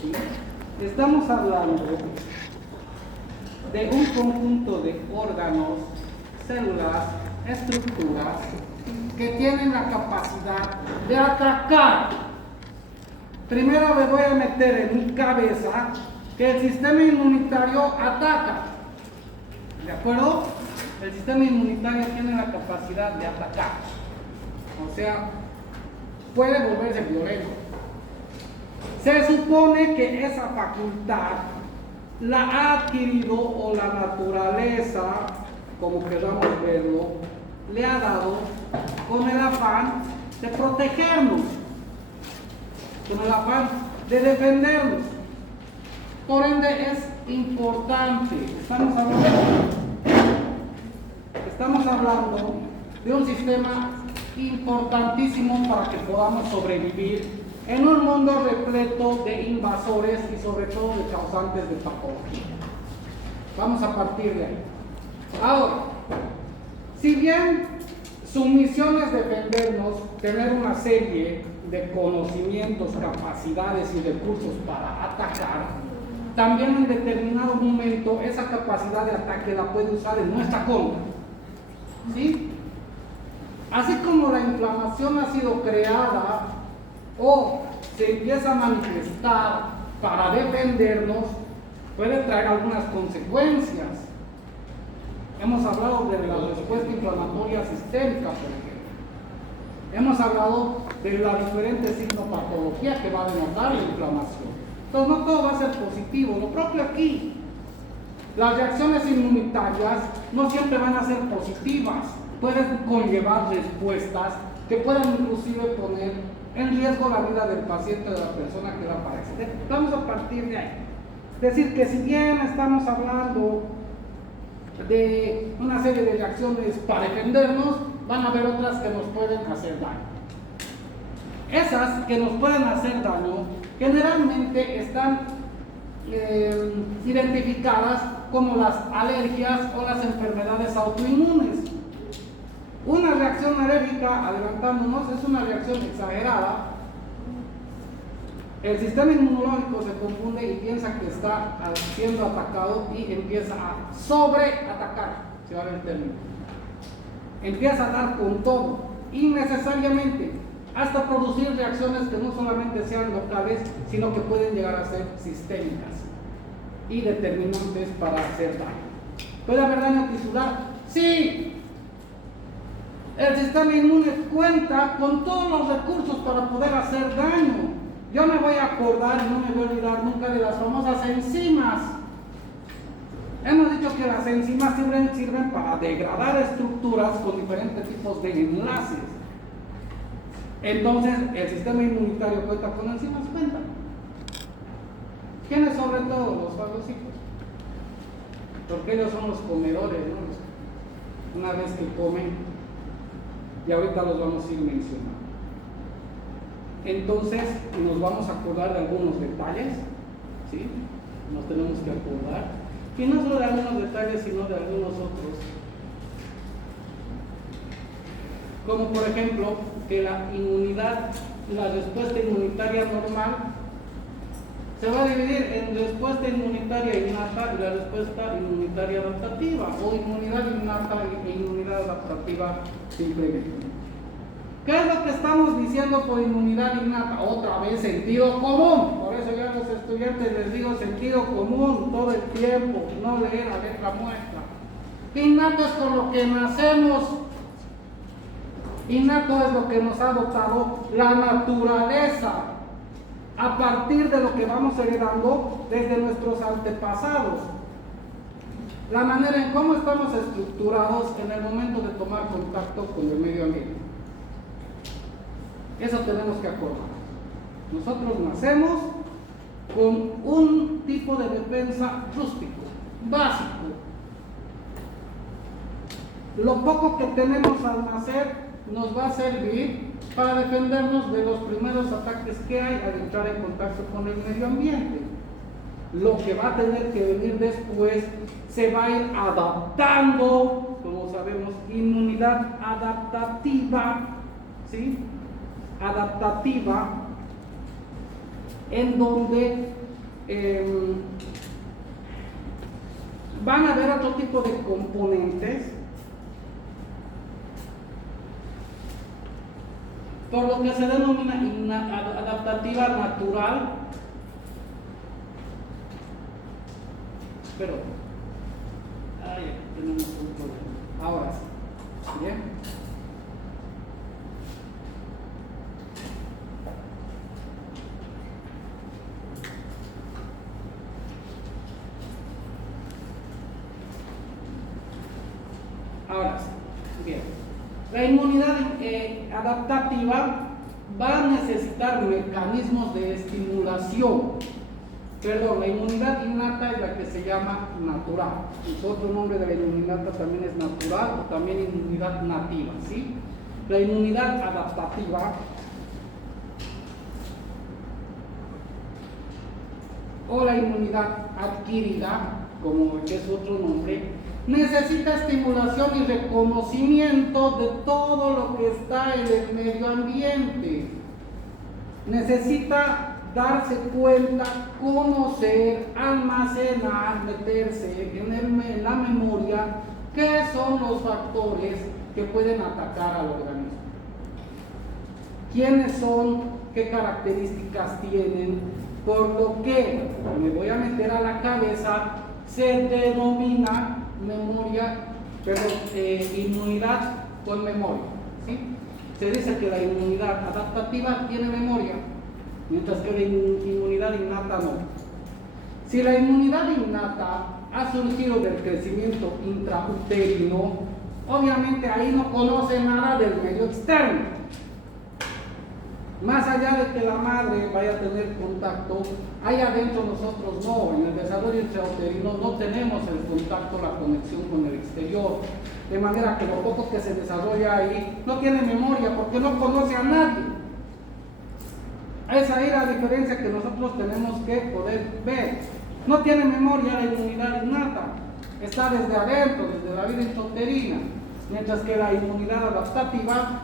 ¿sí? Estamos hablando de un conjunto de órganos, células, estructuras que tienen la capacidad de atacar. Primero me voy a meter en mi cabeza que el sistema inmunitario ataca. ¿De acuerdo? El sistema inmunitario tiene la capacidad de atacar. O sea, puede volverse violento. Se supone que esa facultad la ha adquirido o la naturaleza, como queramos verlo, le ha dado con el afán de protegernos, con el afán de defendernos. Por ende es importante, estamos hablando de un sistema importantísimo para que podamos sobrevivir en un mundo repleto de invasores y sobre todo de causantes de patología. Vamos a partir de ahí. Ahora, si bien su misión es defendernos, tener una serie de conocimientos, capacidades y recursos para atacar, también en determinado momento esa capacidad de ataque la puede usar en nuestra contra. ¿Sí? Así como la inflamación ha sido creada o se empieza a manifestar para defendernos, puede traer algunas consecuencias. Hemos hablado de la respuesta inflamatoria sistémica, por ejemplo. Hemos hablado de la diferente sintomatología que va a denotar la inflamación. Entonces no todo va a ser positivo. Lo propio aquí, las reacciones inmunitarias no siempre van a ser positivas. Pueden conllevar respuestas que puedan inclusive poner en riesgo la vida del paciente o de la persona que la padece. Vamos a partir de ahí. Es decir, que si bien estamos hablando de una serie de reacciones para defendernos, van a haber otras que nos pueden hacer daño. Esas que nos pueden hacer daño generalmente están identificadas como las alergias o las enfermedades autoinmunes. Una reacción alérgica, adelantándonos, es una reacción exagerada. El sistema inmunológico se confunde y piensa que está siendo atacado y empieza a sobreatacar, si vale el término. Empieza a dar con todo, innecesariamente, hasta producir reacciones que no solamente sean locales, sino que pueden llegar a ser sistémicas y determinantes para hacer daño. ¿Puede haber daño tisular? Sí. El sistema inmune cuenta con todos los recursos para poder hacer daño. Yo me voy a acordar y no me voy a olvidar nunca de las famosas enzimas. Hemos dicho que las enzimas sirven para degradar estructuras con diferentes tipos de enlaces. Entonces, el sistema inmunitario cuenta con enzimas, cuenta. ¿Quiénes sobre todo? Los fagocitos. Porque ellos son los comedores, ¿no? Una vez que comen, y ahorita los vamos a ir mencionando. Entonces, nos vamos a acordar de algunos detalles, ¿sí? Nos tenemos que acordar, y no solo de algunos detalles, sino de algunos otros. Como por ejemplo, que la respuesta inmunitaria normal, se va a dividir en respuesta inmunitaria innata y la respuesta inmunitaria adaptativa, o inmunidad innata e inmunidad adaptativa simplemente. ¿Qué es lo que estamos diciendo por inmunidad innata? Otra vez sentido común. Por eso yo a los estudiantes les digo sentido común todo el tiempo, no leer a letra muerta. Innato es con lo que nacemos. Innato es lo que nos ha dotado la naturaleza, a partir de lo que vamos heredando desde nuestros antepasados. La manera en cómo estamos estructurados en el momento de tomar contacto con el medio ambiente. Eso tenemos que acordar. Nosotros nacemos con un tipo de defensa rústico, básico. Lo poco que tenemos al nacer nos va a servir para defendernos de los primeros ataques que hay al entrar en contacto con el medio ambiente. Lo que va a tener que venir después se va a ir adaptando, como sabemos, inmunidad adaptativa, ¿sí? Adaptativa, en donde van a haber otro tipo de componentes, por lo que se denomina adaptativa natural. Pero, aquí tenemos un problema. Ahora sí, bien. Ahora sí, bien. La inmunidad adaptativa va a necesitar mecanismos de estimulación. Perdón, la inmunidad innata es la que se llama natural. Otro nombre de la inmunidad también es natural o también inmunidad nativa, ¿sí? La inmunidad adaptativa o la inmunidad adquirida, como es otro nombre, necesita estimulación y reconocimiento de todo lo que está en el medio ambiente. Necesita darse cuenta, conocer, almacenar, meterse en la memoria qué son los factores que pueden atacar al organismo. ¿Quiénes son? ¿Qué características tienen? Por lo que me voy a meter a la cabeza, se denomina inmunidad con memoria, ¿sí? Se dice que la inmunidad adaptativa tiene memoria, mientras que la inmunidad innata no. Si la inmunidad innata ha surgido del crecimiento intrauterino, obviamente ahí no conoce nada del medio externo. Más allá de que la madre vaya a tener contacto, ahí adentro nosotros no, en el desarrollo intrauterino no tenemos el contacto, la conexión con el exterior. De manera que lo poco que se desarrolla ahí no tiene memoria porque no conoce a nadie. Esa es la diferencia que nosotros tenemos que poder ver. No tiene memoria la inmunidad innata, está desde adentro, desde la vida intrauterina, mientras que la inmunidad adaptativa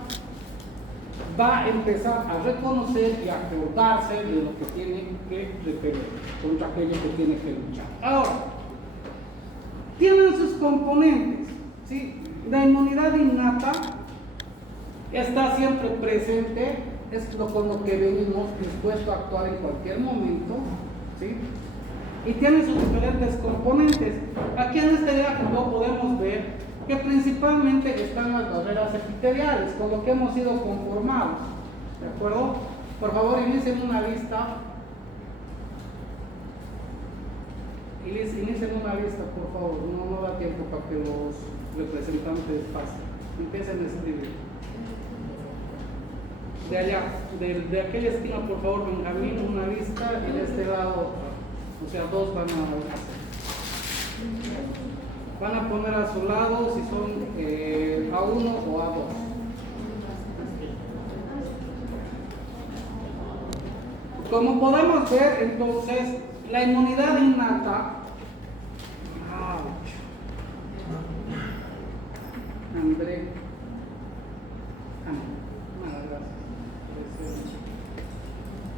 va a empezar a reconocer y a acordarse de lo que tiene que repeler, contra aquello que tiene que luchar. Ahora, tienen sus componentes, ¿sí? La inmunidad innata está siempre presente, es con lo que venimos dispuesto a actuar en cualquier momento, ¿sí? Y tiene sus diferentes componentes. Aquí en este diagrama podemos ver que principalmente están las barreras epiteliales, con lo que hemos sido conformados, ¿de acuerdo? Por favor, inicien una lista. Inicien una lista, por favor, no da tiempo para que los representantes pasen. Empiecen a escribir. De allá, de aquella esquina, por favor, Benjamín, una lista, y de este lado otra. O sea, dos van a hacer. Van a poner a su lado si son A1 o A2. Como podemos ver, entonces, la inmunidad innata,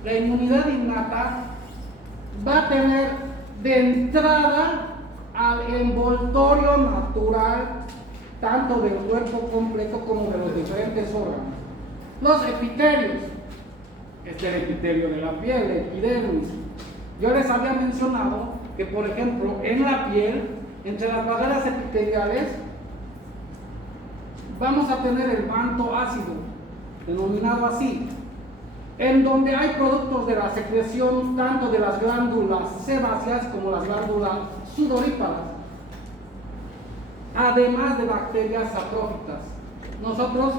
la inmunidad innata va a tener de entrada al envoltorio natural tanto del cuerpo completo como de los diferentes órganos. Los epitelios, este es el epitelio de la piel, la epidermis. Yo les había mencionado que, por ejemplo, en la piel, entre las barreras epiteliales, vamos a tener el manto ácido, denominado así, en donde hay productos de la secreción tanto de las glándulas sebáceas como las glándulas sudoríparas, además de bacterias saprófitas. Nosotros,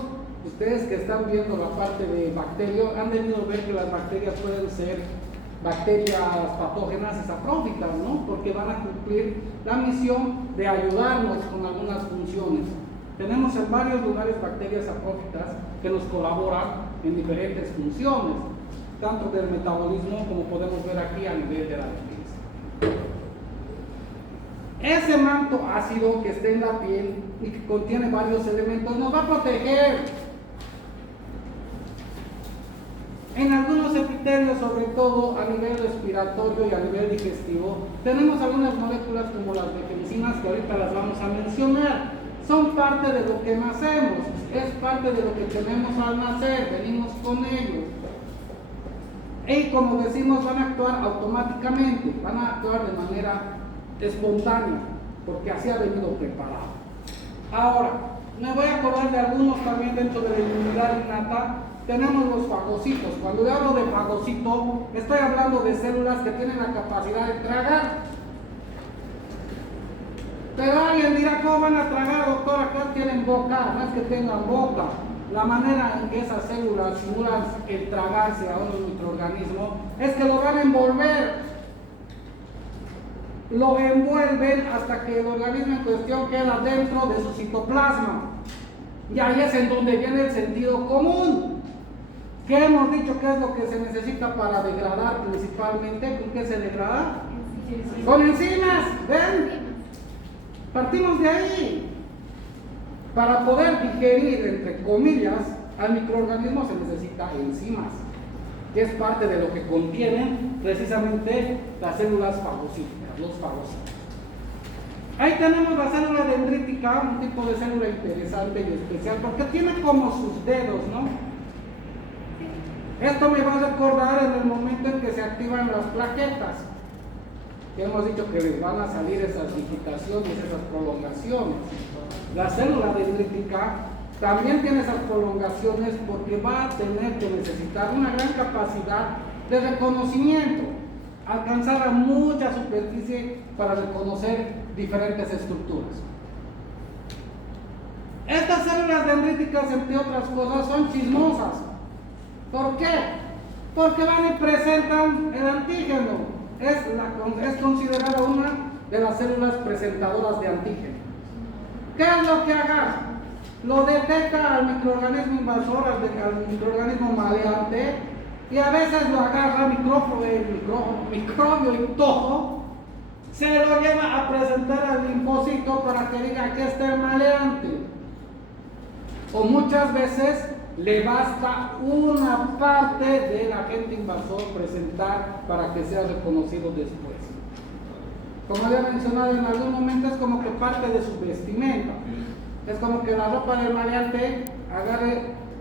ustedes que están viendo la parte de bacterias, han debido ver que las bacterias pueden ser bacterias patógenas y saprófitas, ¿no? Porque van a cumplir la misión de ayudarnos con algunas funciones. Tenemos en varios lugares bacterias saprófitas que nos colaboran en diferentes funciones, tanto del metabolismo como podemos ver aquí a nivel de la defensa. Ese manto ácido que está en la piel y que contiene varios elementos nos va a proteger. En algunos criterios, sobre todo a nivel respiratorio y a nivel digestivo, tenemos algunas moléculas como las defensinas que ahorita las vamos a mencionar. Son parte de lo que nacemos, es parte de lo que tenemos al nacer, venimos con ellos. Y como decimos, van a actuar automáticamente, van a actuar de manera espontánea, porque así ha venido preparado. Ahora, me voy a acordar de algunos también dentro de la inmunidad innata. Tenemos los fagocitos. Cuando yo hablo de fagocito, estoy hablando de células que tienen la capacidad de tragar. Pero alguien dirá, ¿cómo van a tragar, doctor? Acá tienen boca, no es que tengan boca. La manera en que esas células simulan el tragarse a un microorganismo es que lo van a envolver. Lo envuelven hasta que el organismo en cuestión queda dentro de su citoplasma. Y ahí es en donde viene el sentido común. ¿Qué hemos dicho que es lo que se necesita para degradar principalmente? ¿Con qué se degrada? Con enzimas, ¿ven? Partimos de ahí. Para poder digerir, entre comillas, al microorganismo se necesita enzimas, que es parte de lo que contienen precisamente las células fagocíticas, los fagocitos. Ahí tenemos la célula dendrítica, un tipo de célula interesante y especial, porque tiene como sus dedos, ¿no? Esto me va a recordar en el momento en que se activan las plaquetas, que hemos dicho que les van a salir esas digitaciones, esas prolongaciones. La célula dendrítica también tiene esas prolongaciones porque va a tener que necesitar una gran capacidad de reconocimiento, alcanzar a mucha superficie para reconocer diferentes estructuras. Estas células dendríticas, entre otras cosas, son chismosas. ¿Por qué? Porque van y presentan el antígeno. Es considerada una de las células presentadoras de antígeno. ¿Qué es lo que haga? Lo detecta al microorganismo invasor, al microorganismo maleante, y a veces lo agarra microbio y todo, se lo lleva a presentar al linfocito para que diga que está el maleante. O muchas veces le basta una parte del agente invasor presentar para que sea reconocido después. Como había mencionado en algún momento, es como que parte de su vestimenta. Es como que la ropa del maleante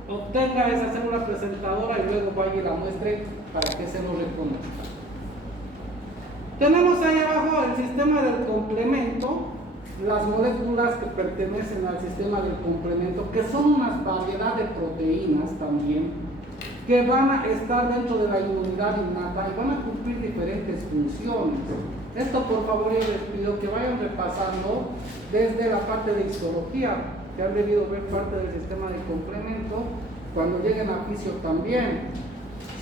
obtenga esa célula presentadora y luego vaya y la muestre para que se lo reconozca. Tenemos ahí abajo el sistema del complemento, las moléculas que pertenecen al sistema del complemento, que son una variedad de proteínas también, que van a estar dentro de la inmunidad innata y van a cumplir diferentes funciones. Esto, por favor, yo les pido que vayan repasando desde la parte de histología, que han debido ver parte del sistema de complemento, cuando lleguen a fisio también.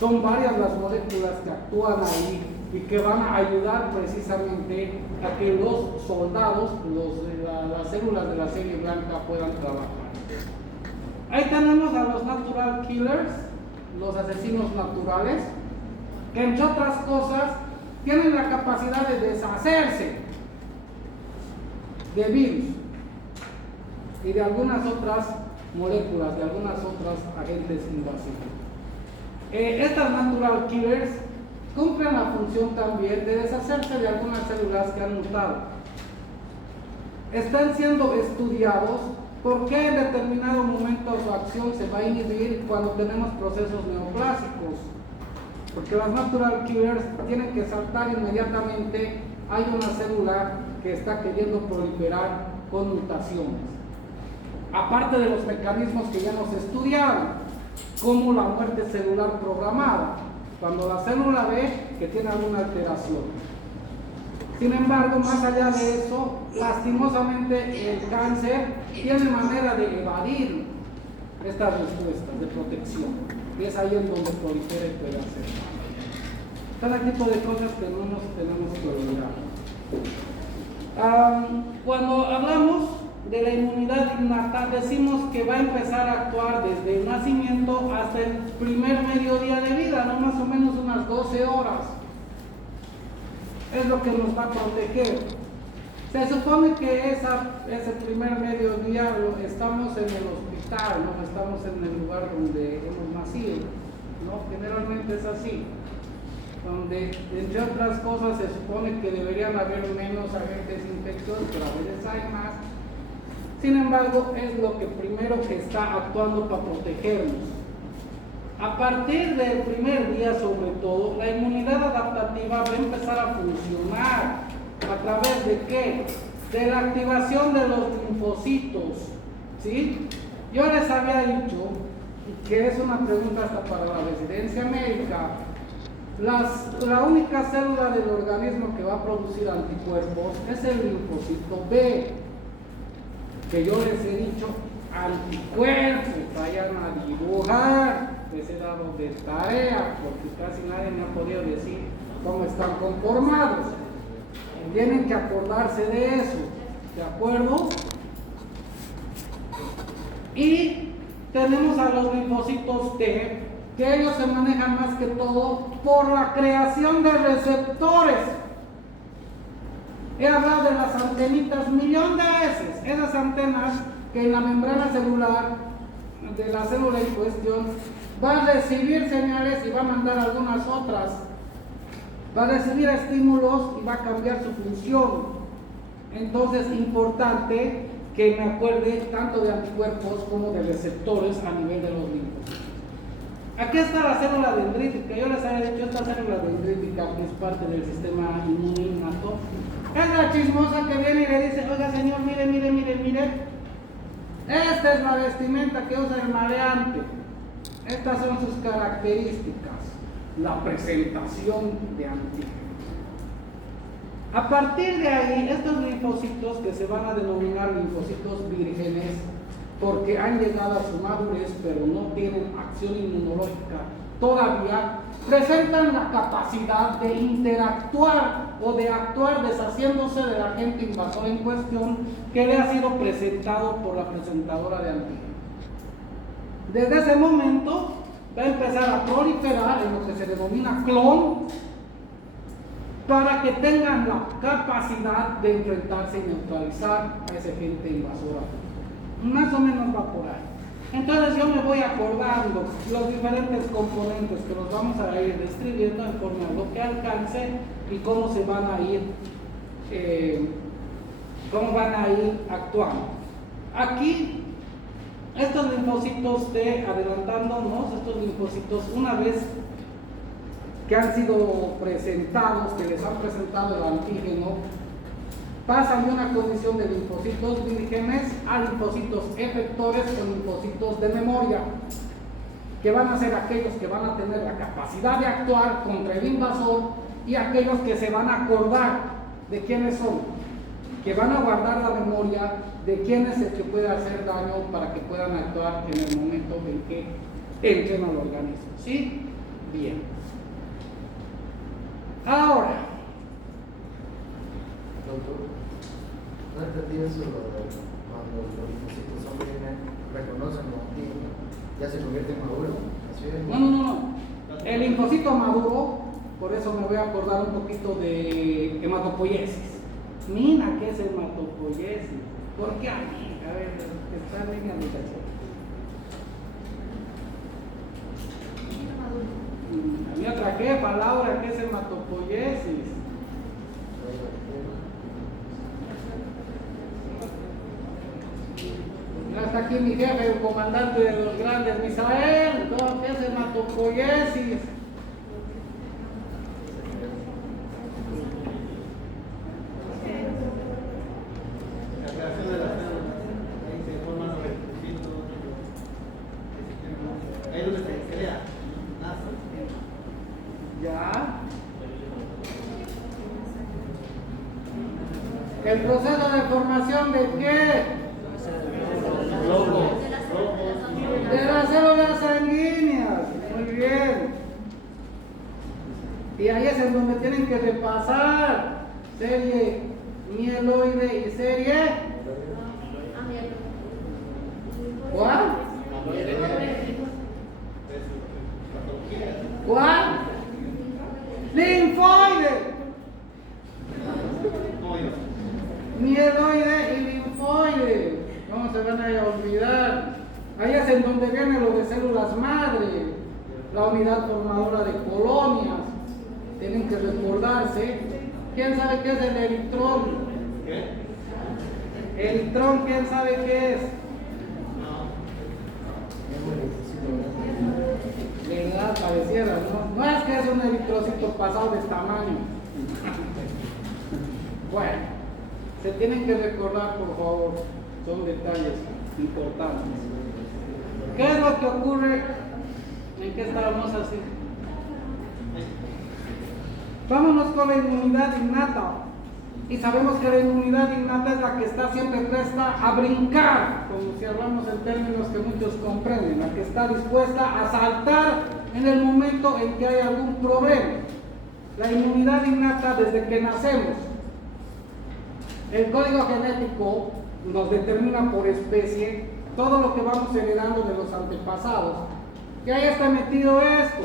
Son varias las moléculas que actúan ahí y que van a ayudar precisamente a que los soldados, las células de la serie blanca puedan trabajar. Ahí tenemos a los natural killers, los asesinos naturales, que entre otras cosas tienen la capacidad de deshacerse de virus y de algunas otras moléculas, de algunas otras agentes invasivos. Estas natural killers cumplen la función también de deshacerse de algunas células que han mutado. Están siendo estudiados porque en determinado momento su acción se va a inhibir cuando tenemos procesos neoplásicos. Porque las natural killers tienen que saltar inmediatamente. Hay una célula que está queriendo proliferar con mutaciones. Aparte de los mecanismos que ya nos estudiaron, como la muerte celular programada, cuando la célula ve que tiene alguna alteración. Sin embargo, más allá de eso, lastimosamente el cáncer tiene manera de evadir estas respuestas de protección. Y es ahí en donde prolifera y puede hacer. Cada tipo de cosas que no nos tenemos que olvidar. Cuando hablamos de la inmunidad innata, decimos que va a empezar a actuar desde el nacimiento hasta el primer mediodía de vida, ¿no? Más o menos unas 12 horas. Es lo que nos va a proteger. Se supone que ese primer mediodía estamos en el hospital, no estamos en el lugar donde hemos nacido. ¿no? Generalmente es así, donde entre otras cosas se supone que deberían haber menos agentes infecciosos, pero a veces hay más. Sin embargo, es lo que primero que está actuando para protegernos. A partir del primer día, sobre todo, la inmunidad adaptativa va a empezar a funcionar. ¿A través de qué? De la activación de los linfocitos, ¿sí? Yo les había dicho, que es una pregunta hasta para la residencia médica, la única célula del organismo que va a producir anticuerpos es el linfocito B, que yo les he dicho, anticuerpos, vayan a dibujar, les he dado de tarea, porque casi nadie me ha podido decir cómo están conformados. Tienen que acordarse de eso, ¿de acuerdo? Y tenemos a los linfocitos T, que ellos se manejan más que todo por la creación de receptores. He hablado de las antenitas millón de veces, esas antenas que en la membrana celular de la célula en cuestión va a recibir señales y va a mandar algunas otras. Va a recibir estímulos y va a cambiar su función. Entonces, importante que me acuerde tanto de anticuerpos como de receptores a nivel de los linfocitos. Aquí está la célula dendrítica. Yo les había dicho, esta célula dendrítica, que es parte del sistema inmune innato, es la chismosa que viene y le dice: oiga señor, mire, esta es la vestimenta que usa el maleante, estas son sus características, la presentación de antígenos. A partir de ahí, estos linfocitos, que se van a denominar linfocitos vírgenes, porque han llegado a su madurez pero no tienen acción inmunológica todavía, presentan la capacidad de interactuar o de actuar deshaciéndose del agente invasor en cuestión que le ha sido presentado por la presentadora de antígenos. Desde ese momento va a empezar a proliferar en lo que se denomina clon, para que tengan la capacidad de enfrentarse y neutralizar a ese agente invasor. Más o menos va por ahí. Entonces yo me voy acordando los diferentes componentes que los vamos a ir describiendo en forma a lo que alcance y cómo se van a ir actuando. Aquí estos linfocitos adelantándonos, estos linfocitos, una vez que han sido presentados, que les han presentado el antígeno, pasan de una condición de linfocitos vírgenes a linfocitos efectores o linfocitos de memoria, que van a ser aquellos que van a tener la capacidad de actuar contra el invasor y aquellos que se van a acordar de quiénes son, que van a guardar la memoria de quién es el que puede hacer daño para que puedan actuar en el momento en que entren al organismo. ¿Sí? Bien. Ahora, doctor, no entendí eso cuando los linfocitos son bien, reconocen los antígenos, ya se convierte en maduro. No. El linfocito maduro, por eso me voy a acordar un poquito de hematopoiesis. Mira, ¿qué es hematopoiesis? ¿Por qué a mí? A ver, está en mi habitación. A mí otra qué palabra, ¿qué es hematopoiesis? Hasta aquí mi jefe, el comandante de los grandes, Misael, ¿no? ¿Qué es hematopoiesis? ¿El proceso de formación de qué? De las células sanguíneas. Muy bien. Y ahí es en donde tienen que repasar serie mieloide y serie. ¿Cuál? ¿Cuál? Linfoide. Mieloide y linfoide. ¿Cómo se van a olvidar? Ahí es en donde viene lo de células madre. la unidad formadora de colonias. Tienen que recordarse. ¿Quién sabe qué es el eritrón? ¿Qué? Eritrón, ¿quién sabe qué es? ¿Verdad? Pareciera, ¿no? No es que es un eritrocito pasado de tamaño. Bueno, se tienen que recordar, por favor, son detalles importantes. ¿Qué es lo que ocurre? ¿En qué estábamos así? Vámonos con la inmunidad innata. Y sabemos que la inmunidad innata es la que está siempre presta a brincar, como si hablamos en términos que muchos comprenden, la que está dispuesta a saltar en el momento en que hay algún problema. La inmunidad innata desde que nacemos. El código genético nos determina por especie todo lo que vamos heredando de los antepasados. Que ahí está metido esto,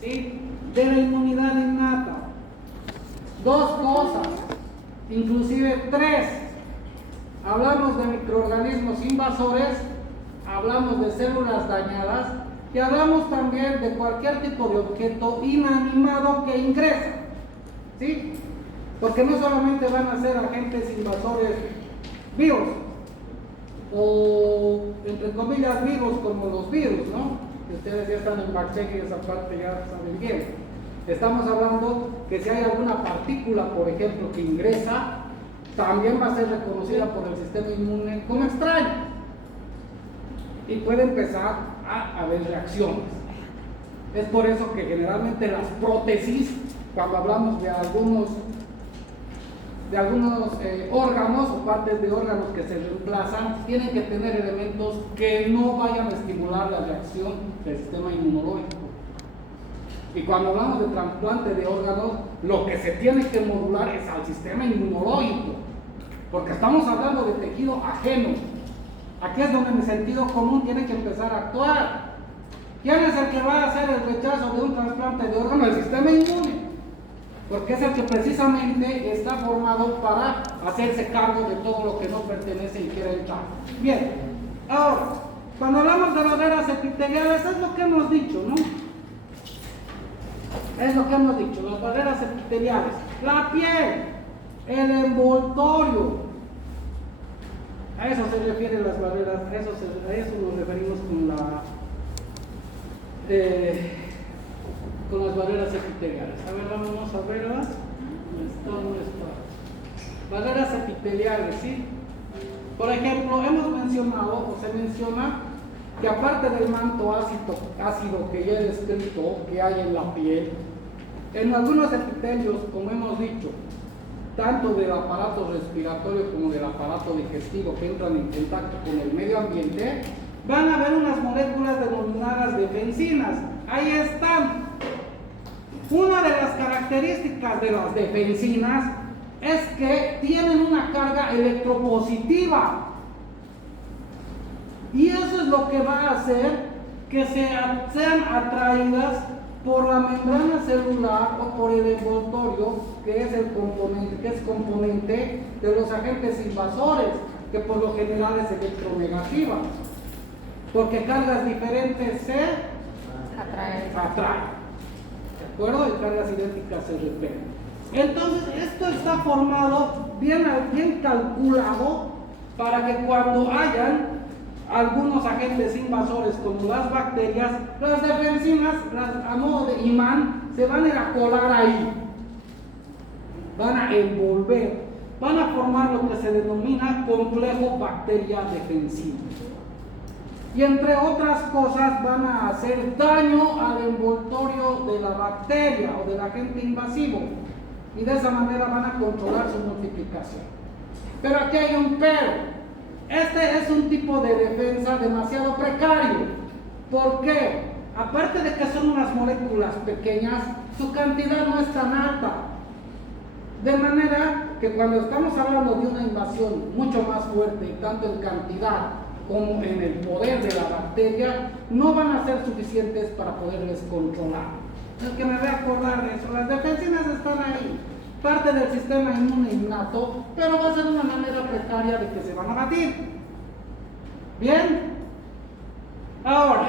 ¿sí? De la inmunidad innata. Dos cosas, inclusive tres. Hablamos de microorganismos invasores, hablamos de células dañadas y hablamos también de cualquier tipo de objeto inanimado que ingresa, ¿sí? Porque no solamente van a ser agentes invasores vivos, o entre comillas vivos como los virus, ¿no? Que ustedes ya están en bacteria y esa parte ya saben bien. Estamos hablando que si hay alguna partícula, por ejemplo, que ingresa, también va a ser reconocida por el sistema inmune como extraña. Y puede empezar a haber reacciones. Es por eso que generalmente las prótesis, cuando hablamos de algunos órganos o partes de órganos que se reemplazan, tienen que tener elementos que no vayan a estimular la reacción del sistema inmunológico. Y cuando hablamos de trasplante de órganos, lo que se tiene que modular es al sistema inmunológico, porque estamos hablando de tejido ajeno. Aquí es donde el sentido común tiene que empezar a actuar. ¿Quién es el que va a hacer el rechazo de un trasplante de órgano? El sistema inmune, porque es el que precisamente está formado para hacerse cargo de todo lo que no pertenece y quiere entrar. Bien, ahora, cuando hablamos de barreras epiteliales, es lo que hemos dicho, ¿no? Es lo que hemos dicho, las barreras epiteliales, la piel, el envoltorio. A eso se refieren las barreras, a eso nos referimos con las barreras epiteliales. A ver, vamos a verlas. ¿Dónde está? Barreras epiteliales, ¿sí? Por ejemplo, hemos mencionado, o se menciona, que aparte del manto ácido que ya he descrito, que hay en la piel, en algunos epitelios, como hemos dicho, tanto del aparato respiratorio como del aparato digestivo que entran en contacto con el medio ambiente, van a haber unas moléculas denominadas defensinas. Ahí están. Una de las características de las defensinas es que tienen una carga electropositiva. Y eso es lo que va a hacer que sean atraídas por la membrana celular o por el envoltorio, que es componente de los agentes invasores, que por lo general es electronegativa, porque cargas diferentes se atraen, ¿de acuerdo? Y cargas idénticas se repelen. Entonces esto está formado, bien calculado, para que cuando hayan algunos agentes invasores como las bacterias, las defensinas, a modo de imán, se van a ir a colar ahí, van a envolver, van a formar lo que se denomina complejo bacteria defensivo. Y entre otras cosas van a hacer daño al envoltorio de la bacteria o del agente invasivo, y de esa manera van a controlar su multiplicación. Pero aquí hay un pero. Este es un tipo de defensa demasiado precario. ¿Por qué? Aparte de que son unas moléculas pequeñas, su cantidad no es tan alta. De manera que cuando estamos hablando de una invasión mucho más fuerte, tanto en cantidad como en el poder de la bacteria, no van a ser suficientes para poderles controlar. Es que me voy a acordar de eso. Las defensinas están ahí, parte del sistema inmune innato, pero va a ser una manera precaria de que se van a batir. Bien, ahora,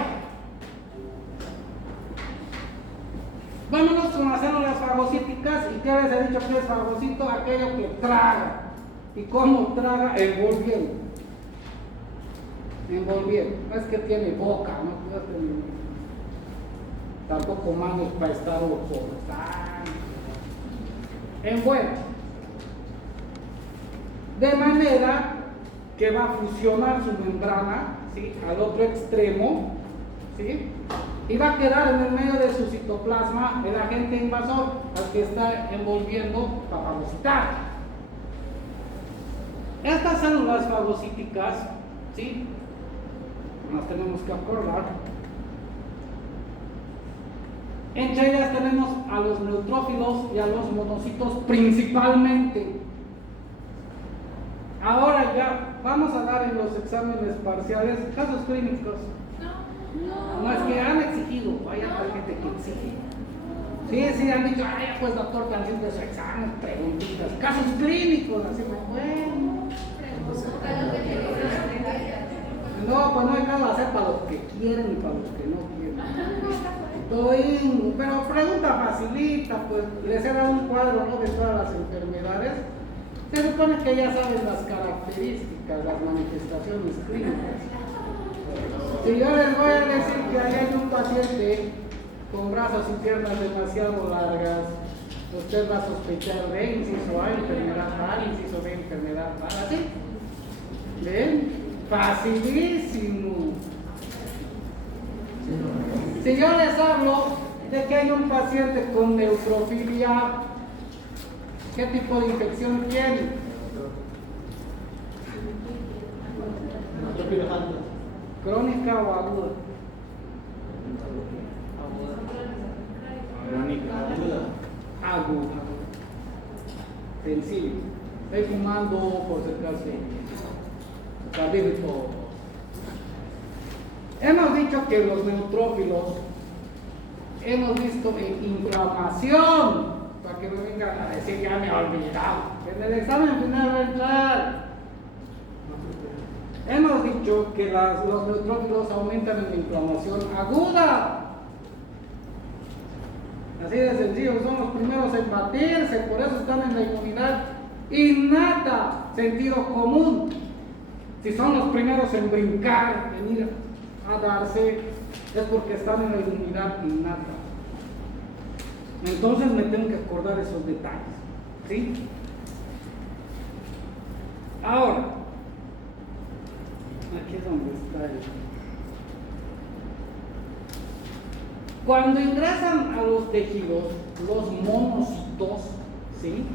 vámonos con las células fagocíticas. ¿Y qué les he dicho que es fagocito? Aquello que traga. ¿Y cómo traga? Envolviendo. Envolviendo. No es que tiene boca, ¿no? Tampoco manos para estar cortando. Envuelve. De manera que va a fusionar su membrana, ¿sí?, al otro extremo, ¿sí?, y va a quedar en el medio de su citoplasma el agente invasor al que está envolviendo para fagocitar. Estas células fagocíticas, ¿sí?, nos tenemos que acordar. Entre ellas tenemos a los neutrófilos y a los monocitos principalmente. Ahora ya vamos a dar en los exámenes parciales casos clínicos. No es que han exigido, hay gente que exige. Sí, han dicho, ay, pues doctor, también de su examen, preguntitas, casos clínicos, así bueno. No, pues no hay nada a hacer para los que quieren y para los que no quieren. Pero pregunta facilita, pues les he dado un cuadro, ¿no?, de todas las enfermedades. Se supone que ya saben las características, las manifestaciones clínicas. Si yo les voy a decir que ahí hay un paciente con brazos y piernas demasiado largas, usted va a sospechar de inciso A, enfermedad tal, inciso B, enfermedad tal, así. ¿Ven? Facilísimo. Si yo les hablo de que hay un paciente con neutrofilia, ¿qué tipo de infección tiene? ¿Crónica o aguda? Crónica. Aguda. Sencillo. Estoy fumando por si acaso. Salir todo. Hemos dicho que los neutrófilos hemos visto en inflamación, para que no vengan a decir que ya me he olvidado. En el examen final va a entrar. Hemos dicho que los neutrófilos aumentan en la inflamación aguda. Así de sencillo, son los primeros en batirse, por eso están en la inmunidad innata, sentido común. Si son los primeros en brincar, venir a darse, es porque están en la inmunidad innata. Entonces me tengo que acordar esos detalles, ¿sí? Ahora, aquí es donde está el... Cuando ingresan a los tejidos, los monocitos, ¿sí?,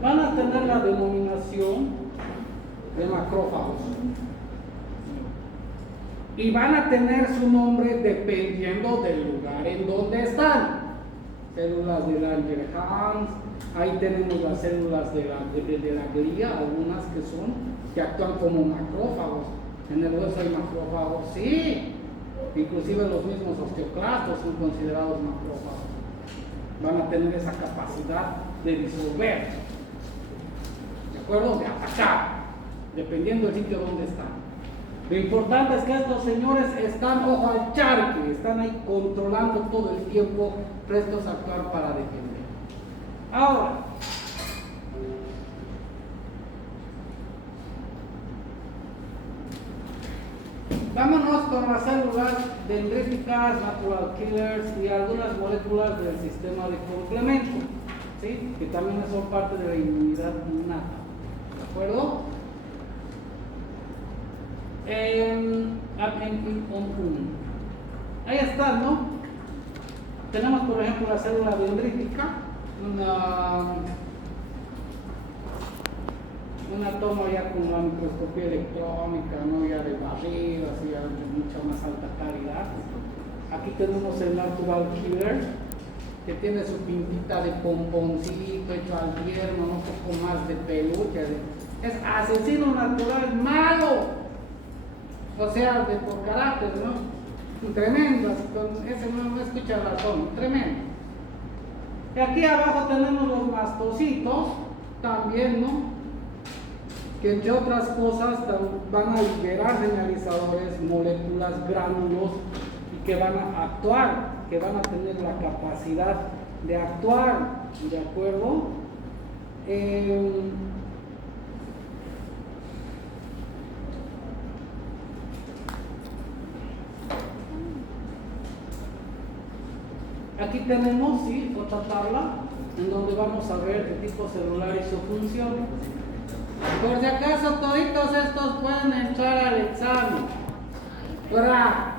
van a tener la denominación de macrófagos. Y van a tener su nombre dependiendo del lugar en donde están. Células de Langerhans, ahí tenemos las células de la glía, algunas que actúan como macrófagos. En el hueso hay macrófagos, sí. Inclusive los mismos osteoclastos son considerados macrófagos. Van a tener esa capacidad de disolver, ¿de acuerdo?, de atacar, dependiendo del sitio donde están. Lo importante es que estos señores están ojo al charque, están ahí controlando todo el tiempo, prestos a actuar para defender. Ahora, vámonos con las células dendríticas, natural killers y algunas moléculas del sistema de complemento, ¿sí?, que también son parte de la inmunidad innata. ¿De acuerdo? Ahí está, ¿no? Tenemos, por ejemplo, la célula dendrítica, una toma ya con la microscopía electrónica, ¿no?, ya de barridas, ya de mucha más alta calidad. Aquí tenemos el natural killer, que tiene su pintita de pomponcito hecho al tierno, un poco más de peluche. Es asesino natural malo. O sea, de por carácter, ¿no? Tremendo, así con ese no escucha razón, tremendo. Y aquí abajo tenemos los mastocitos, también, ¿no?, que entre otras cosas van a liberar señalizadores, moléculas, gránulos, y que van a actuar, que van a tener la capacidad de actuar, ¿de acuerdo? Aquí tenemos, sí, otra tabla en donde vamos a ver el tipo celular y su función. Por si acaso toditos estos pueden entrar al examen. ¡Bra!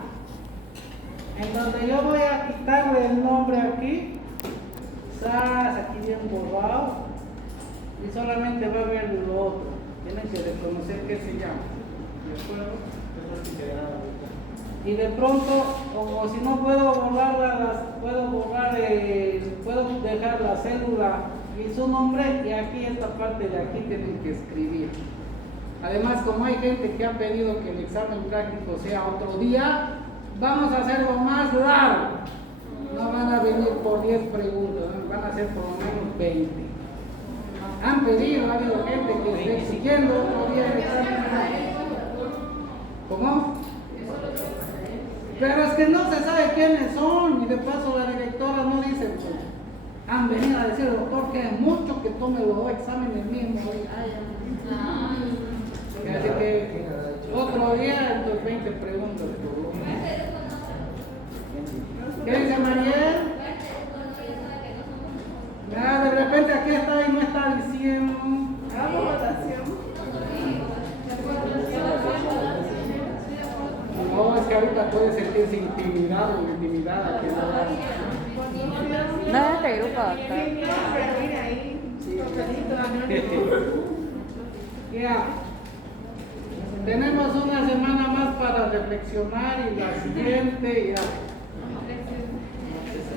En donde yo voy a quitarle el nombre aquí, ¡zas! Aquí bien borrado, y solamente va a ver lo otro. Tienen que reconocer qué se llama. ¿De acuerdo? Y de pronto, o si no puedo borrarla, puedo dejar la célula y su nombre, y aquí esta parte de aquí tienen que escribir. Además, como hay gente que ha pedido que el examen práctico sea otro día, vamos a hacerlo más largo. No van a venir por 10 preguntas, van a ser por lo menos 20. Han pedido, ha habido gente que esté exigiendo otro día el examen. ¿Cómo? Pero es que no se sabe quiénes son, y de paso la directora no dice, pues, han venido a decir, doctor, que es mucho que tome los dos exámenes mismos. Así que otro día, entonces 20 preguntas. ¿Qué dice Mariel? Ah, de repente aquí está y no está diciendo. Hagamos votación. No, es que ahorita puede sentirse intimidado o intimidada. No es este grupo, doctor. Ya. Tenemos una semana más para reflexionar y la siguiente ya.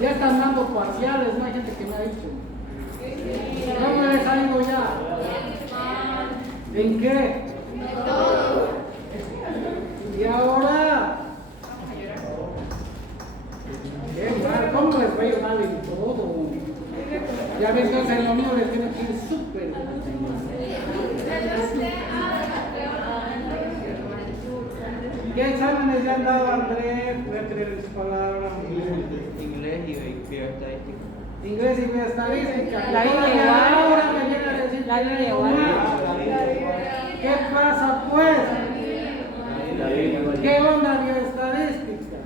Ya están dando parciales, no hay gente que me ha dicho. ¿Cómo les ha ido ya? ¿En qué? Y ahora, ¿cómo les va a ir mal en todo? Ya ves, entonces en lo mío les tiene que ir súper. ¿Qué exámenes ya han dado Andrés? Voy a creer en su palabra. Inglés y bioestadística. Inglés y bioestadística. La línea igual. Ahora me viene a decir La línea igual. ¿Qué pasa pues? ¿Qué onda bioestadística?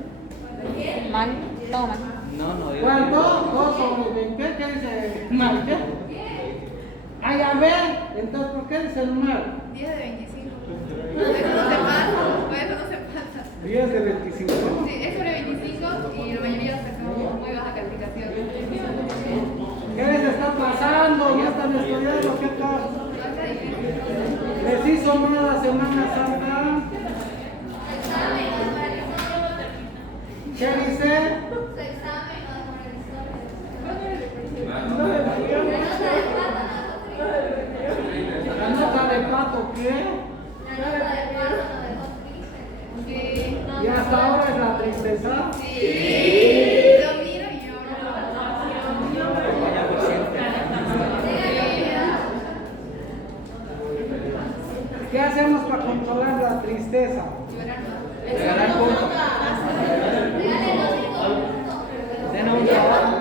Mal, todo mal. No digo. ¿Cuánto? 2 sobre 20. ¿Qué dice mal? ¿Qué? Ay, a ver, entonces, ¿por qué dice el mal? 10 de 25. Por eso no se pasa. 10 de 25. Sí, es sobre 25 y la mayoría sacamos muy baja calificación. ¿Qué les está pasando? ¿Ya están estudiando? ¿Qué tal? ¿Les hizo mal la Semana Santa? ¿Qué dice? ¿La nota de pato qué? ¿Y hasta ahora es la tristeza? Sí, yo miro y yo ¿Qué hacemos para controlar la tristeza? Regalar puntos. Den un trabajo.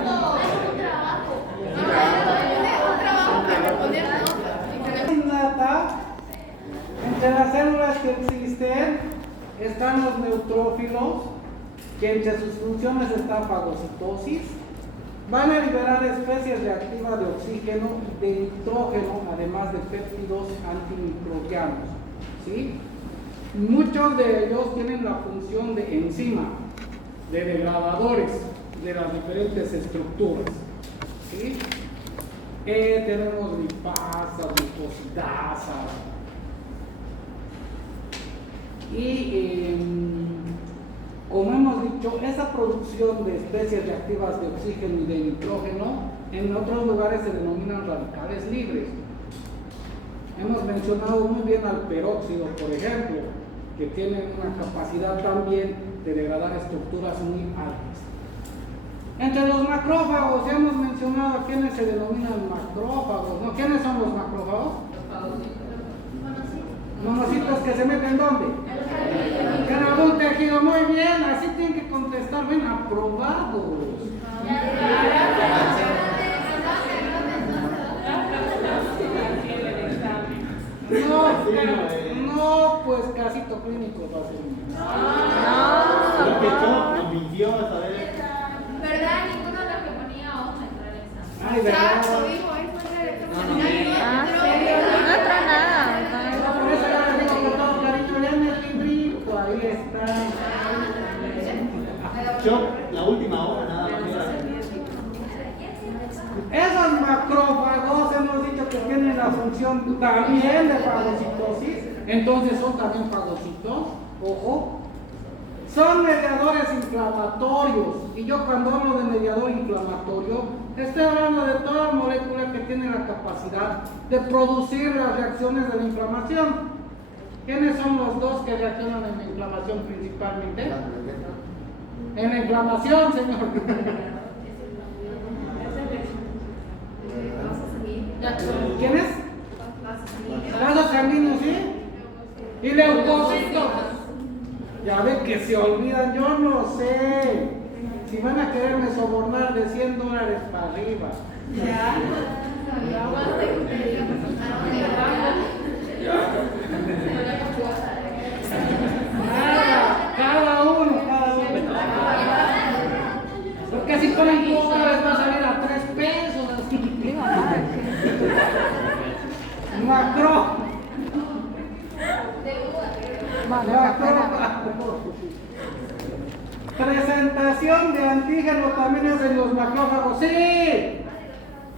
Entre las células que existen están los neutrófilos, que entre sus funciones está fagocitosis. Van a liberar especies reactivas de oxígeno y de nitrógeno, además de péptidos antimicrobianos. ¿Sí? Muchos de ellos tienen la función de enzima, de degradadores de las diferentes estructuras. ¿Sí? Tenemos lipasas, glicosidasas. Y como hemos dicho, esa producción de especies reactivas de oxígeno y de nitrógeno en otros lugares se denominan radicales libres. Hemos mencionado muy bien al peróxido, por ejemplo, que tiene una capacidad también de degradar estructuras muy altas. Entre los macrófagos, ya hemos mencionado a quienes se denominan macrófagos, ¿no? ¿Quiénes son los macrófagos? Monocitos que se meten ¿dónde? En algún tejido. Muy bien, así tienen que contestar, bien, aprobados. No, pues casito clínico va a ser. Lo que yo nos mintió a saber. ¿Verdad? Ninguno de los que ponía vamos a entrar en esa. Ay, ¿verdad? Exacto, dijo, ahí fue entrar en esa. Ah, sí. No entra nada. Por eso ya les digo con todo cariño, lean el librito, ahí está. Yo, la última hora, nada más. Esos macrófagos hemos dicho que tienen la función también de fagocitosis, entonces son también fagocitos, ojo. Son mediadores inflamatorios, y yo cuando hablo de mediador inflamatorio, estoy hablando de toda molécula que tiene la capacidad de producir las reacciones de la inflamación. ¿Quiénes son los dos que reaccionan en la inflamación principalmente? En la inflamación, señor. ¿Quién es? Vasos sanguíneos, ¿sí? Y leucocitos. Ya ven que se olvidan, yo no sé. Si van a quererme sobornar de $100 para arriba. Cada uno. Porque si ponen cosas les va a salir a $3. Digo, nada. Macro. Presentación de antígeno también es en los macrófagos. Sí,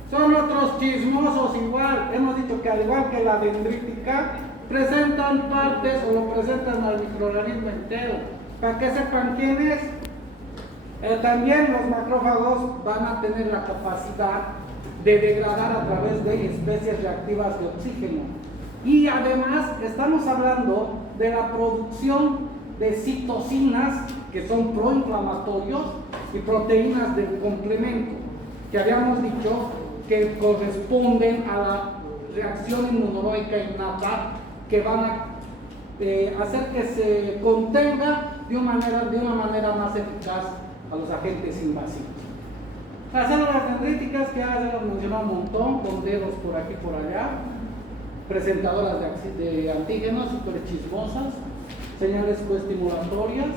son otros chismosos igual. Hemos dicho que al igual que la dendrítica, presentan partes o lo presentan al microorganismo entero. Para que sepan quién es. También los macrófagos van a tener la capacidad de degradar a través de especies reactivas de oxígeno. Y además estamos hablando de la producción de citocinas, que son proinflamatorios, y proteínas del complemento, que habíamos dicho que corresponden a la reacción inmunológica innata, que van a hacer que se contenga de una manera más eficaz a los agentes invasivos. Las células dendríticas, que ya se las mencionó un montón, con dedos por aquí y por allá, presentadoras de antígenos, súper chismosas, señales coestimulatorias,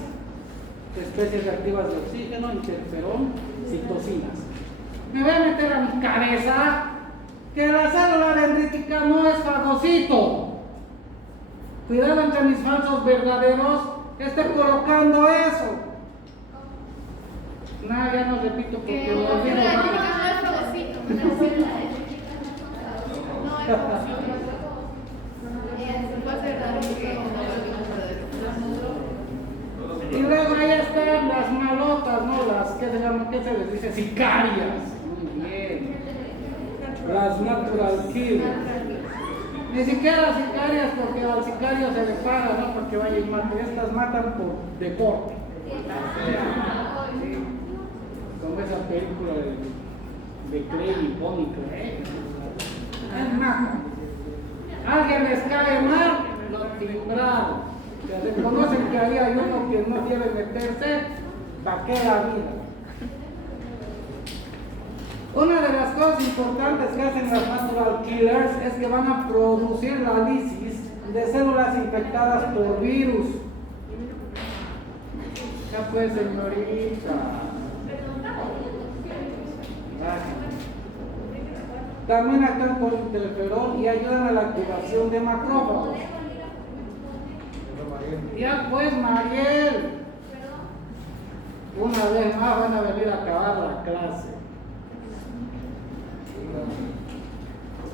especies reactivas de oxígeno, interferón, citocinas. Me voy a meter a mi cabeza que la célula dendrítica no es fagocito. Cuidado entre mis falsos verdaderos que esté colocando eso. Nada, ya no repito porque Que lo la olvido. dendrítica no es fagocito. No es fagocito. Puede ser verdadero que Y luego ahí están las malotas, ¿no? Las que se llaman, ¿qué se les dice? Sicarias. Muy bien. Las natural killers. Ni siquiera sicarias, porque al sicario se le paga, ¿no? Porque vaya y mate. Estas matan por deporte. Sí. Como esa película de Clay y Bonnie Clay. Alguien les cae mal, lo timbraron. Que reconocen que ahí hay uno que no debe meterse, ¿para qué la vida? Una de las cosas importantes que hacen las natural killers es que van a producir la lisis de células infectadas por virus. Ya pues, señorita. También actúan por interferón y ayudan a la activación de macrófagos. Ya pues, Mariel. Una vez más van a venir a acabar la clase.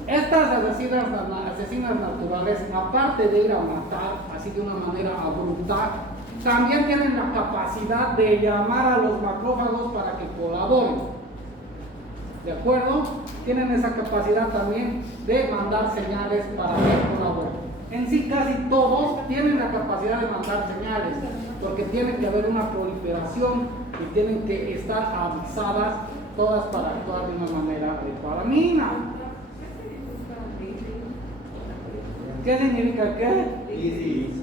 Estas asesinas naturales, aparte de ir a matar así de una manera abrupta, también tienen la capacidad de llamar a los macrófagos para que colaboren. ¿De acuerdo? Tienen esa capacidad también de mandar señales para que colaboren. En sí casi todos tienen la capacidad de mandar señales, porque tiene que haber una proliferación y tienen que estar avisadas todas para actuar de una manera adecuada. Mina, ¿qué significa qué? Lisis.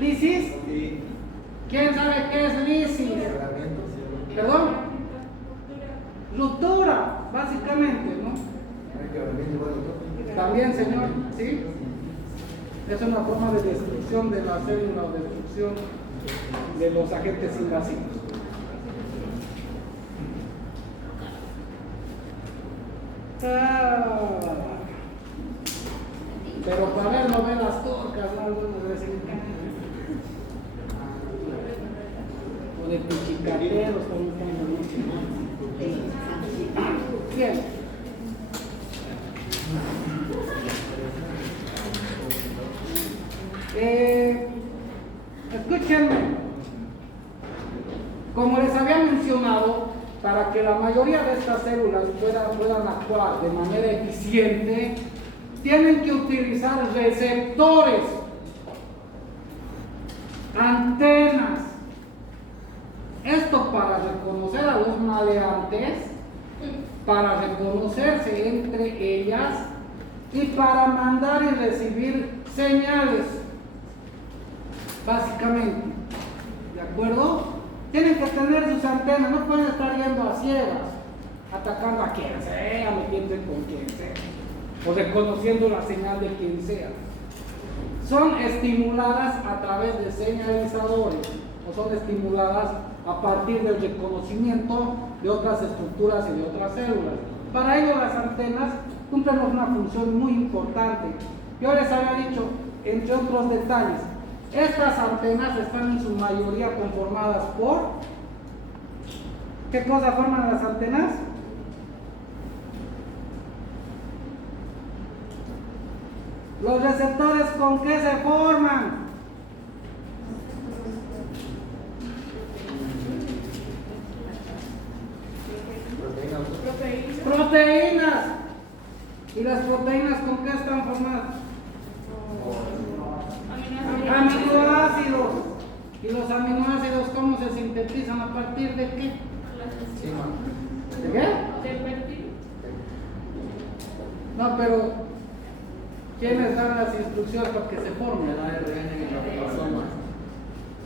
¿Lisis? Sí. ¿Quién sabe qué es lisis? ¿Perdón? Ruptura, básicamente, ¿no? También, señor, ¿sí? Es una forma de destrucción de la célula o destrucción de los agentes invasivos. Pero para ver novelas turcas, ¿no? Algunos les encanta. O de pichicateros, como bien. Escúchenme. Como les había mencionado, para que la mayoría de estas células puedan actuar de manera eficiente, tienen que utilizar receptores, antenas. Esto para reconocer a los maleantes, para reconocerse entre ellas y para mandar y recibir señales, básicamente. ¿De acuerdo? Tienen que tener sus antenas, no pueden estar yendo a ciegas, atacando a quien sea, metiéndose con quien sea, o reconociendo la señal de quien sea. Son estimuladas a través de señalizadores, o son estimuladas a partir del reconocimiento de otras estructuras y de otras células. Para ello las antenas cumplen una función muy importante. Yo les había dicho, entre otros detalles, estas antenas están en su mayoría conformadas por... ¿Qué cosa forman las antenas? Los receptores, ¿con qué se forman? Proteínas. ¿Y las proteínas con qué están formadas? Aminoácidos. ¿Y los aminoácidos cómo se sintetizan? ¿A partir de qué? ¿De qué? No, pero ¿quiénes dan las instrucciones para que se forme? El ARN en los cromosomas.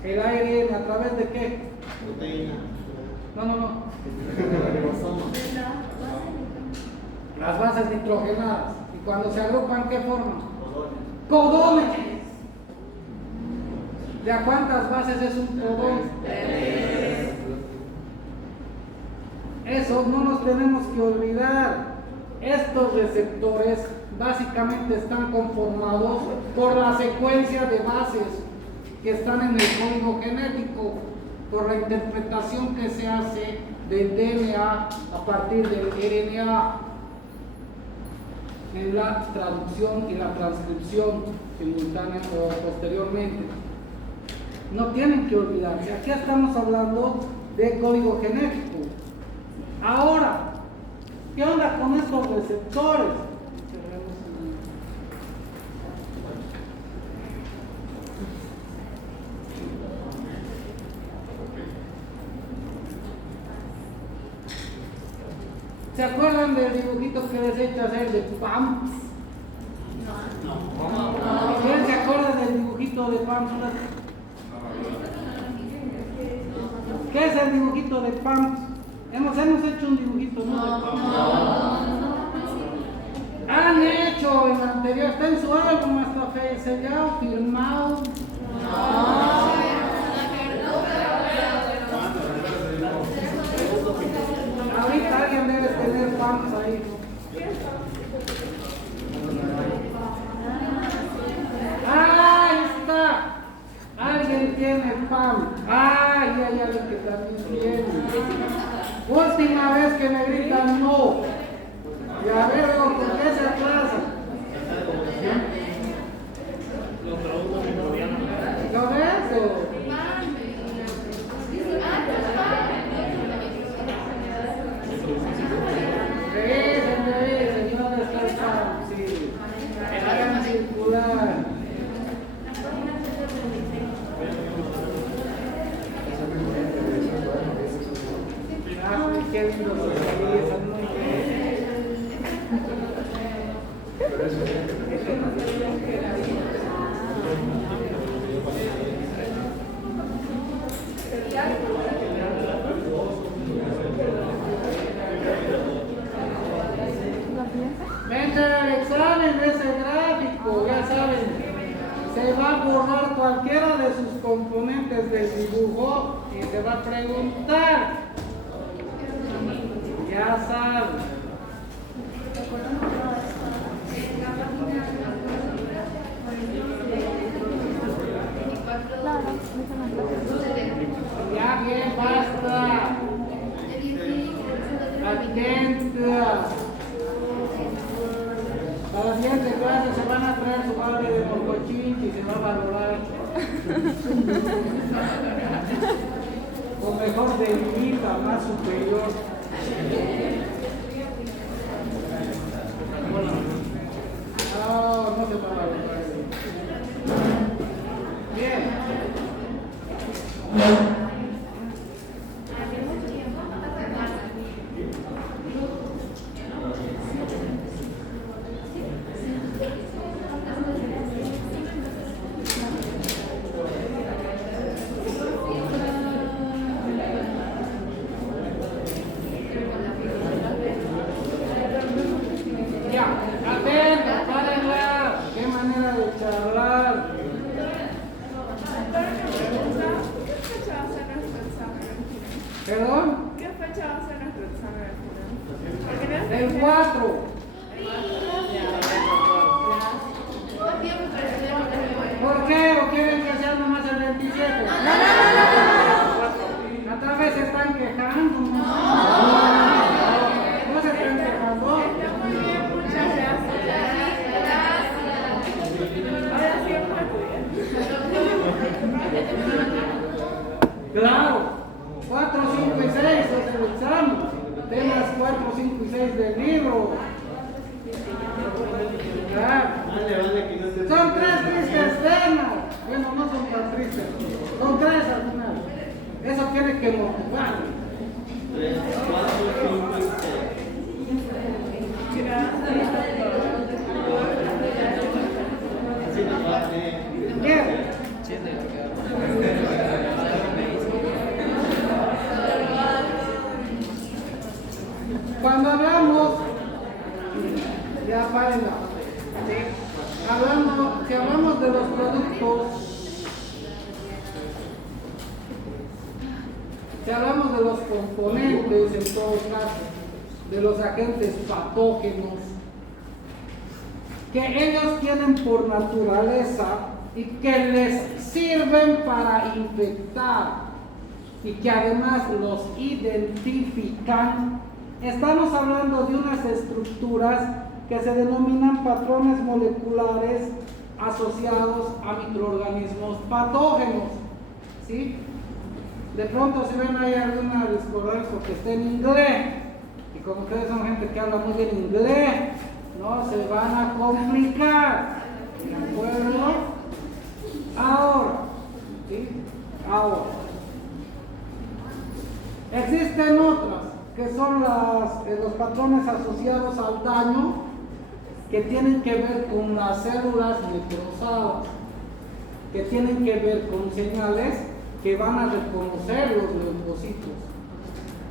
¿El ARN a través de qué? Proteína. No. Cromosomas. Las bases nitrogenadas. ¿Y cuando se agrupan qué forman? Codones. Codones. ¿De a cuántas bases es un codón? Eso no nos tenemos que olvidar. Estos receptores básicamente están conformados por la secuencia de bases que están en el código genético, por la interpretación que se hace del DNA a partir del RNA en la traducción y la transcripción simultánea o posteriormente. No tienen que olvidarse, aquí estamos hablando de código genético. Ahora, ¿qué onda con estos receptores? ¿Se acuerdan del dibujito que les he hecho hacer de Pam? ¿Quién se acuerda del dibujito de Pam? ¿Qué es el dibujito de Pam? Hemos hecho un dibujito, ¿no? De Pam. Han hecho el anterior, está en su álbum hasta sellado, firmado. Ahorita alguien debe tener Pams ahí. Ahí está. Alguien tiene Pam. Hay alguien que también tiene. Última vez que me gritan no. Y a ver, ¿por qué se atrasa? ¿Lo ves o? Revisen, ¿dónde está el Pam? Sí. Hagan circular. Qué lindo socializan, muy bien. Vente al examen de ese gráfico, ya saben. se va a borrar cualquiera de sus componentes del dibujo y se va a preguntar. Ya sabe. Ya bien, basta. Atenta. Para la siguiente clase se van a traer su padre de morcochinchi y se va a valorar. O mejor de limita, más superior. No se va a valorar. Bien. Ya, atenta, párenla. Qué manera de charlar. ¿Perdón? ¿Qué fecha va a ser nuestro examen al final? El 4. ¿Por qué? ¿O quieren que sea nomás el 27? No. Otra vez se están quejando. No se están quejando. Está muy bien, muchas gracias. Ahora sí Claro. 4, 5 y 6 es el examen. Temas 4, 5 y 6 del libro. Claro. Vale, que no te... Son 3 tristes temas. Bueno, no son tan tristes. Son 3 al final. Eso tiene que motivar. 3, 4, 5 y 6. Así nos va a hacer. Bien. Cuando hablamos, ya párenla. Si hablamos de los productos, si hablamos de los componentes en todo caso, de los agentes patógenos, que ellos tienen por naturaleza y que les sirven para infectar y que además los identifican, estamos hablando de unas estructuras que se denominan patrones moleculares asociados a microorganismos patógenos, ¿sí? De pronto si ven ahí alguna discordancia porque está en inglés, y como ustedes son gente que habla muy bien inglés, no se van a complicar, ¿de acuerdo? Ahora, ¿sí? Ahora, existen otras que son los patrones asociados al daño, que tienen que ver con las células necrosadas, que tienen que ver con señales que van a reconocer los leucocitos.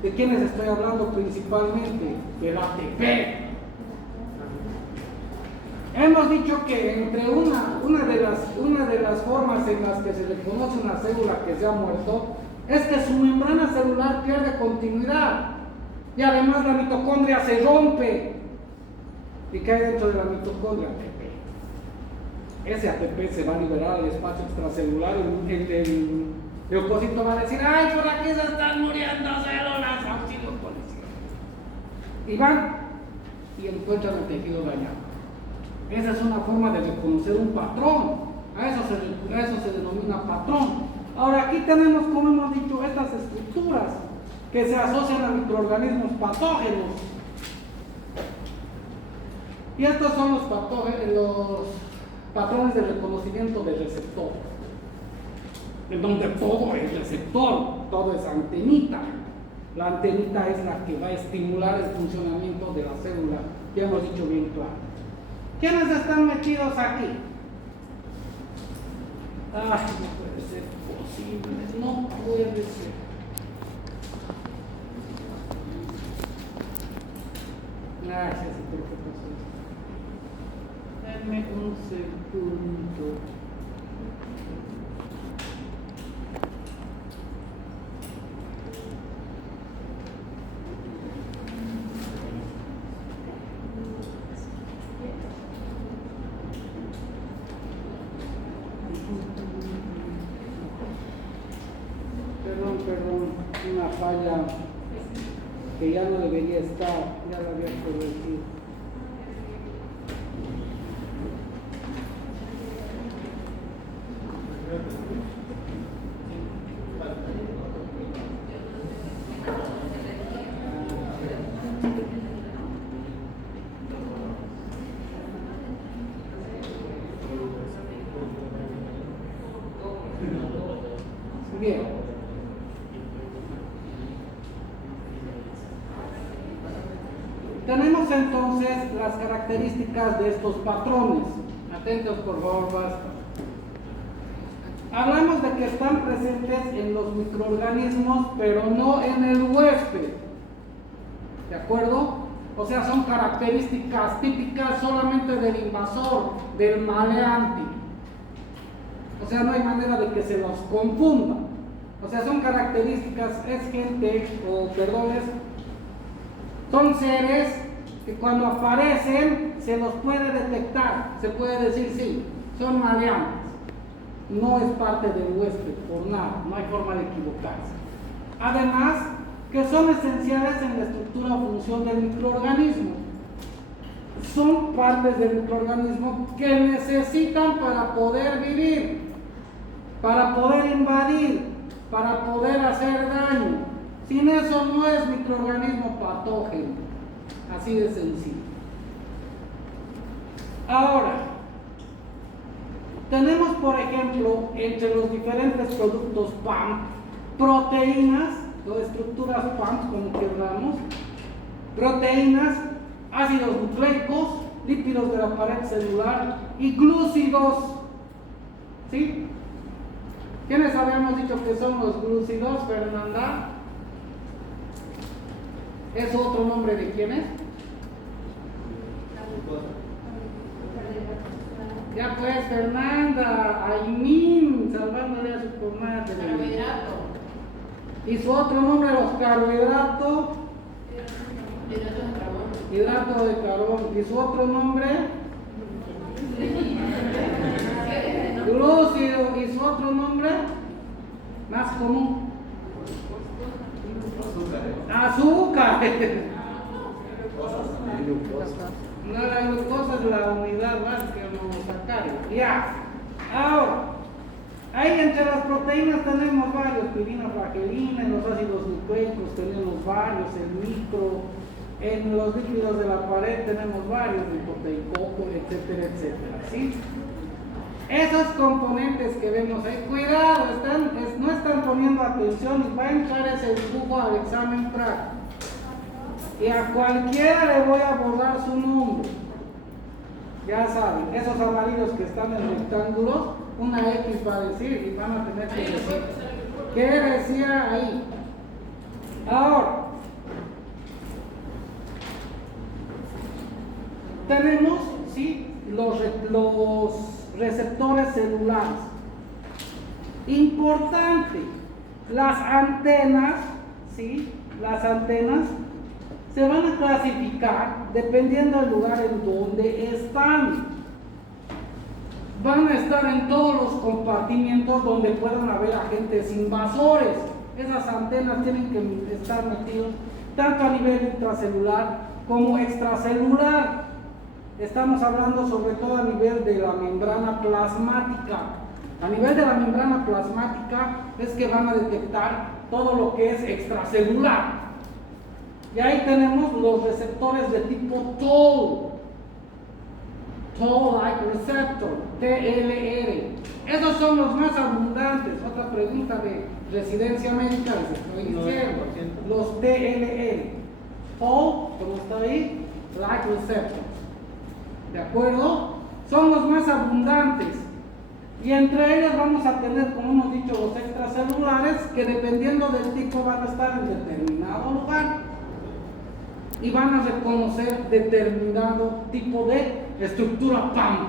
¿De quiénes estoy hablando principalmente? Del ATP. Hemos dicho que entre una de las formas en las que se le conoce una célula que se ha muerto es que su membrana celular pierde continuidad y además la mitocondria se rompe. ¿Y qué hay dentro de la mitocondria? ATP. Ese ATP se va a liberar al espacio extracelular y el leucocito va a decir: ¡ay, por aquí se están muriendo células! ¡Auxilio, policía! Y van y encuentran el tejido dañado. Esa es una forma de reconocer un patrón. A eso se denomina patrón. Ahora aquí tenemos, como hemos dicho, estas estructuras que se asocian a microorganismos patógenos. Y estos son los patrones de reconocimiento del receptor, en donde todo es receptor, todo es antenita. La antenita es la que va a estimular el funcionamiento de la célula, ya hemos dicho bien claro. ¿Quiénes están metidos aquí? Ay, no puede ser posible, no puede ser. Gracias, ¿por qué pasó esto? Denme un segundo. perdón, una falla que ya no debería estar, ya la había corregido. Bien. Tenemos entonces las características de estos patrones. Atentos por favor, basta. Hablamos de que están presentes en los microorganismos, pero no en el huésped. ¿De acuerdo? O sea, son características típicas solamente del invasor, del maleante. O sea, no hay manera de que se los confunda. O sea, son características, es gente, son seres que cuando aparecen se los puede detectar, se puede decir sí, son maleantes. No es parte del huésped, por nada, no hay forma de equivocarse. Además, que son esenciales en la estructura o función del microorganismo. Son partes del microorganismo que necesitan para poder vivir, para poder invadir, para poder hacer daño. Sin eso no es microorganismo patógeno, así de sencillo. Ahora, tenemos por ejemplo, entre los diferentes productos PAM, proteínas, o estructuras PAM, como queramos, proteínas, ácidos nucleicos, lípidos de la pared celular y glúcidos. ¿Sí? ¿Quiénes habíamos dicho que son los glúcidos, Fernanda? ¿Es otro nombre de quién es? Ya pues, Fernanda, Aimín, salvándole a su comadre. Carbohidrato. Y su otro nombre, los carbohidratos. Hidrato de carbono. Hidrato de carbón. ¿Y su otro nombre? Glúcido. ¿Y su otro nombre? Más común. Azúcar. No, la glucosa es la unidad básica, no sacarla. Ya. Ahora, ahí entre las proteínas tenemos varios, pirina, flagelina, en los ácidos nucleicos tenemos varios, el micro, en los lípidos de la pared tenemos varios, el proteicoco, etcétera, etcétera, ¿sí? Esos componentes que vemos ahí, cuidado, no están poniendo atención y va a entrar ese dibujo al examen práctico. Y a cualquiera le voy a borrar su nombre. Ya saben, esos amarillos que están en rectángulos, una X va a decir y van a tener que decir ¿qué decía ahí? Ahora, tenemos, ¿sí?, los receptores celulares. Importante, las antenas, ¿sí?, las antenas se van a clasificar dependiendo del lugar en donde están. Van a estar en todos los compartimientos donde puedan haber agentes invasores. Esas antenas tienen que estar metidos tanto a nivel intracelular como extracelular. Estamos hablando sobre todo a nivel de la membrana plasmática. A nivel de la membrana plasmática es que van a detectar todo lo que es extracelular. Y ahí tenemos los receptores de tipo Toll, Toll-like receptor, TLR. Esos son los más abundantes. Otra pregunta de residencia médica, les estoy diciendo. Los TLR, Toll, como está ahí, like receptor. ¿De acuerdo? Son los más abundantes. Y entre ellos vamos a tener, como hemos dicho, los extracelulares, que dependiendo del tipo van a estar en determinado lugar y van a reconocer determinado tipo de estructura PAM.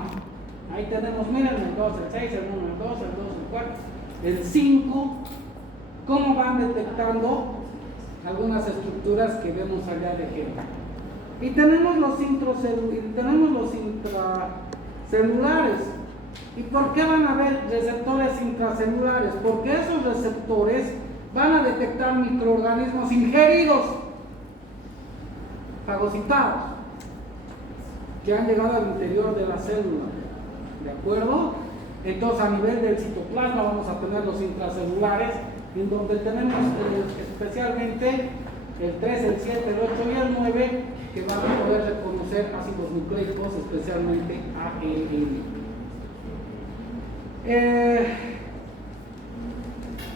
Ahí tenemos, miren, el 2, el 6, el 1, el 2, el 2, el 4, el 5, cómo van detectando algunas estructuras que vemos allá de ejemplo. Y tenemos los intracelulares. ¿Y por qué van a haber receptores intracelulares? Porque esos receptores van a detectar microorganismos ingeridos, fagocitados, que han llegado al interior de la célula, ¿de acuerdo? Entonces, a nivel del citoplasma vamos a tener los intracelulares, en donde tenemos especialmente el 3, el 7, el 8 y el 9, que van a poder reconocer ácidos nucleicos, especialmente ALN.